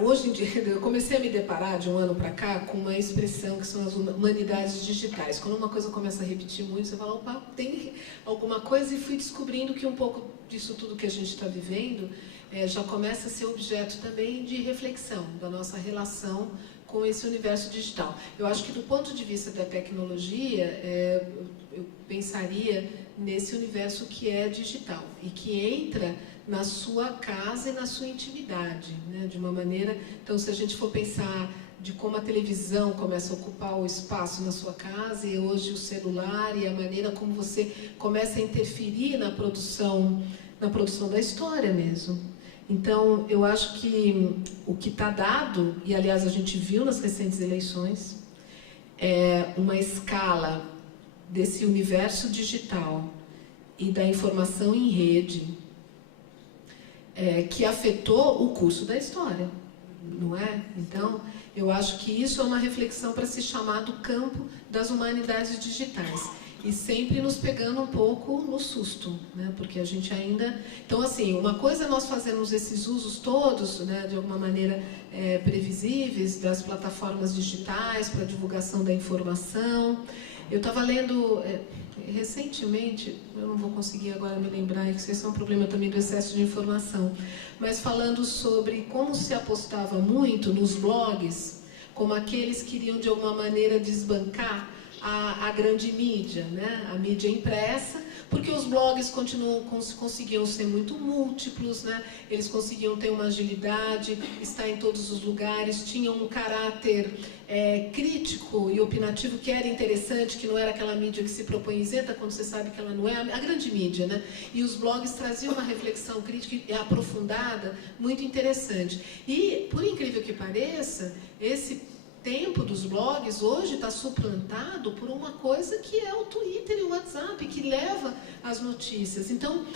hoje em dia, eu comecei a me deparar de um ano para cá com uma expressão que são as humanidades digitais. Quando uma coisa começa a repetir muito, você fala, opa, tem alguma coisa, e fui descobrindo que um pouco disso tudo que a gente está vivendo já começa a ser objeto também de reflexão da nossa relação com esse universo digital. Eu acho que do ponto de vista da tecnologia, eu pensaria nesse universo que é digital e que entra na sua casa e na sua intimidade, né? De uma maneira... Então, se a gente for pensar de como a televisão começa a ocupar o espaço na sua casa, e hoje o celular, e a maneira como você começa a interferir na produção da história mesmo. Então, eu acho que o que está dado, e aliás a gente viu nas recentes eleições, é uma escala desse universo digital e da informação em rede que afetou o curso da história, não é? Então, eu acho que isso é uma reflexão para se chamar do campo das humanidades digitais. E sempre nos pegando um pouco no susto, né? Porque a gente ainda... Então, assim, uma coisa é nós fazermos esses usos todos, né, de alguma maneira previsíveis, das plataformas digitais para divulgação da informação. Eu estava lendo recentemente, eu não vou conseguir agora me lembrar, que isso é um problema também do excesso de informação, mas falando sobre como se apostava muito nos blogs, como aqueles que queriam de alguma maneira desbancar a grande mídia, né? A mídia impressa, porque os blogs conseguiam ser muito múltiplos, né? Eles conseguiam ter uma agilidade, estar em todos os lugares, tinham um caráter crítico e opinativo que era interessante, que não era aquela mídia que se propõe isenta quando você sabe que ela não é a grande mídia, né? E os blogs traziam uma reflexão crítica e aprofundada muito interessante. E, por incrível que pareça, esse tempo dos blogs hoje está suplantado por uma coisa que é o Twitter e o WhatsApp, que leva as notícias. Então,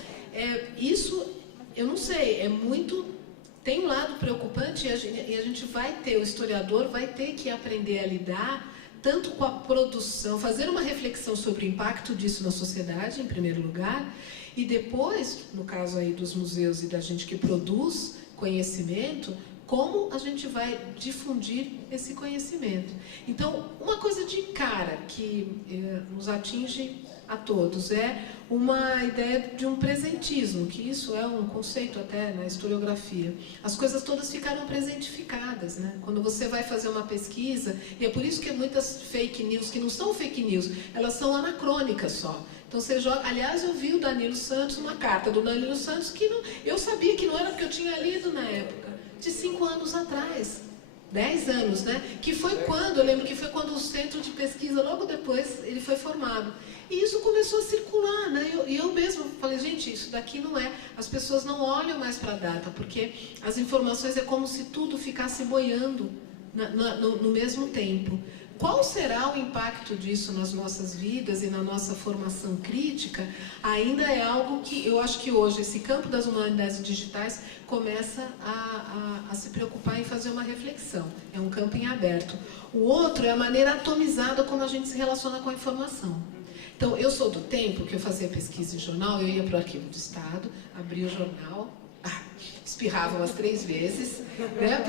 isso, eu não sei, é muito... Tem um lado preocupante e a gente vai ter, o historiador vai ter que aprender a lidar tanto com a produção, fazer uma reflexão sobre o impacto disso na sociedade, em primeiro lugar, e depois, no caso aí dos museus e da gente que produz conhecimento, como a gente vai difundir esse conhecimento. Então, uma coisa de cara que nos atinge a todos é uma ideia de um presentismo, que isso é um conceito até na historiografia. As coisas todas ficaram presentificadas, né? Quando você vai fazer uma pesquisa, e é por isso que muitas fake news, que não são fake news, elas são anacrônicas só. Então você joga... Aliás, eu vi o Danilo Santos, uma carta do Danilo Santos, que não, eu sabia que não era porque eu tinha lido na época, de 5 anos atrás, 10 anos, né? Que foi quando, eu lembro que foi quando o centro de pesquisa, logo depois, ele foi formado. E isso começou a circular, né? E eu mesmo falei, gente, isso daqui não é... As pessoas não olham mais para a data, porque as informações é como se tudo ficasse boiando no mesmo tempo. Qual será o impacto disso nas nossas vidas e na nossa formação crítica? Ainda é algo que eu acho que hoje esse campo das humanidades digitais começa a se preocupar em fazer uma reflexão. É um campo em aberto. O outro é a maneira atomizada como a gente se relaciona com a informação. Então, eu sou do tempo que eu fazia pesquisa em jornal, eu ia para o Arquivo do Estado, abria o jornal, espirrava umas 3 vezes, né?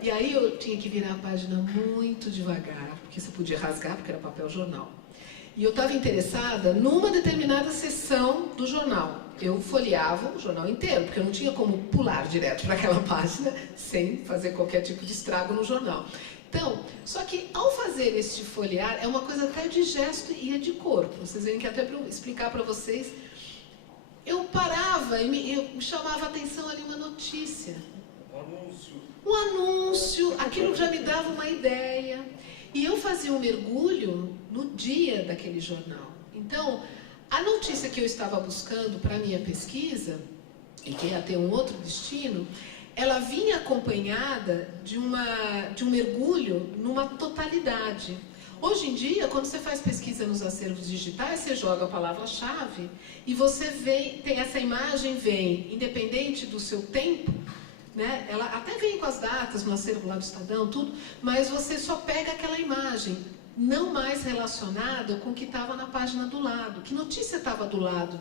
E aí eu tinha que virar a página muito devagar, porque você podia rasgar, porque era papel jornal. E eu estava interessada numa determinada seção do jornal. Eu folheava o jornal inteiro, porque eu não tinha como pular direto para aquela página sem fazer qualquer tipo de estrago no jornal. Então, só que ao fazer este folhear, é uma coisa até de gesto e é de corpo. Vocês veem que até para eu explicar para vocês, eu parava e me chamava a atenção ali uma notícia. Um anúncio, aquilo já me dava uma ideia. E eu fazia um mergulho no dia daquele jornal. Então, a notícia que eu estava buscando para a minha pesquisa, e que ia ter um outro destino, ela vinha acompanhada de um mergulho numa totalidade. Hoje em dia, quando você faz pesquisa nos acervos digitais, você joga a palavra-chave e você vê, tem essa imagem, vem, independente do seu tempo, né? Ela até vem com as datas no acervo lá do Estadão, tudo, mas você só pega aquela imagem. não mais relacionada com o que estava na página do lado. Que notícia estava do lado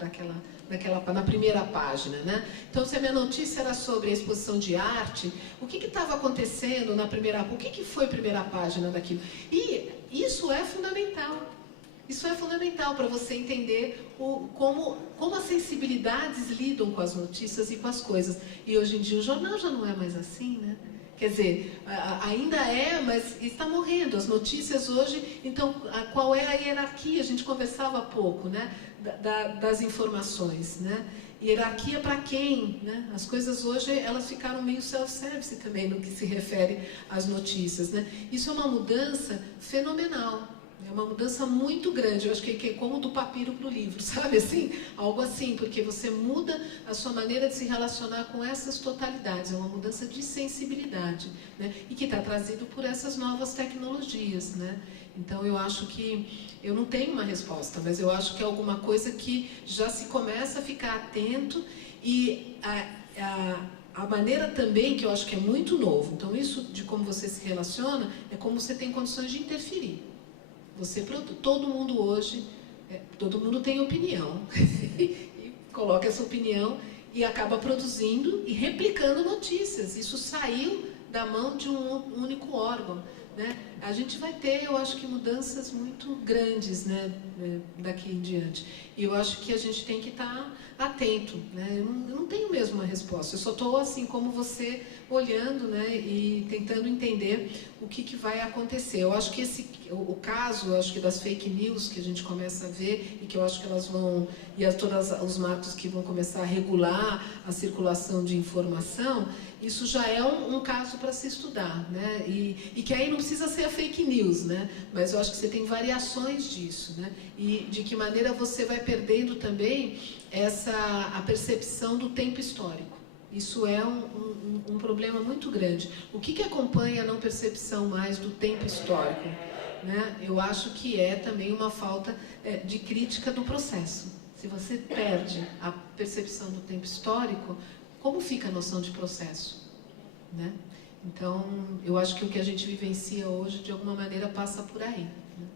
na primeira página, né? Então, se a minha notícia era sobre a exposição de arte, o que estava acontecendo na primeira... O que foi a primeira página daquilo? E isso é fundamental. Isso é fundamental para você entender como as sensibilidades lidam com as notícias e com as coisas. E hoje em dia o jornal já não é mais assim, né? Quer dizer, ainda é, mas está morrendo. As notícias hoje, então, qual é a hierarquia? A gente conversava há pouco, né? Das informações, né? Hierarquia para quem? Né? As coisas hoje, elas ficaram meio self-service também no que se refere às notícias, né? Isso é uma mudança fenomenal. É uma mudança muito grande, eu acho que é como do papiro para o livro, sabe assim? Algo assim, porque você muda a sua maneira de se relacionar com essas totalidades, é uma mudança de sensibilidade, né? E que está trazido por essas novas tecnologias, né? Então eu acho que, eu não tenho uma resposta, mas eu acho que é alguma coisa que já se começa a ficar atento e a maneira também que eu acho que é muito novo, então isso de como você se relaciona, é como você tem condições de interferir. Todo mundo hoje, todo mundo tem opinião e coloca essa opinião e acaba produzindo e replicando notícias. Isso saiu da mão de um único órgão, né? A gente vai ter, eu acho que mudanças muito grandes, né, daqui em diante. E eu acho que a gente tem que estar atento, né? Eu não tenho mesmo uma resposta. Eu só estou assim como você, olhando, né, e tentando entender o que vai acontecer. Eu acho que o caso, eu acho que das fake news que a gente começa a ver e que eu acho que elas vão, e todos os marcos que vão começar a regular a circulação de informação, isso já é um caso para se estudar, né? E que aí não precisa ser a fake news, né? Mas eu acho que você tem variações disso, né? E de que maneira você vai perdendo também a percepção do tempo histórico. Isso é um problema muito grande. O que acompanha a não percepção mais do tempo histórico? Né? Eu acho que é também uma falta de crítica do processo. Se você perde a percepção do tempo histórico, como fica a noção de processo? Né? Então, eu acho que o que a gente vivencia hoje, de alguma maneira, passa por aí. Né?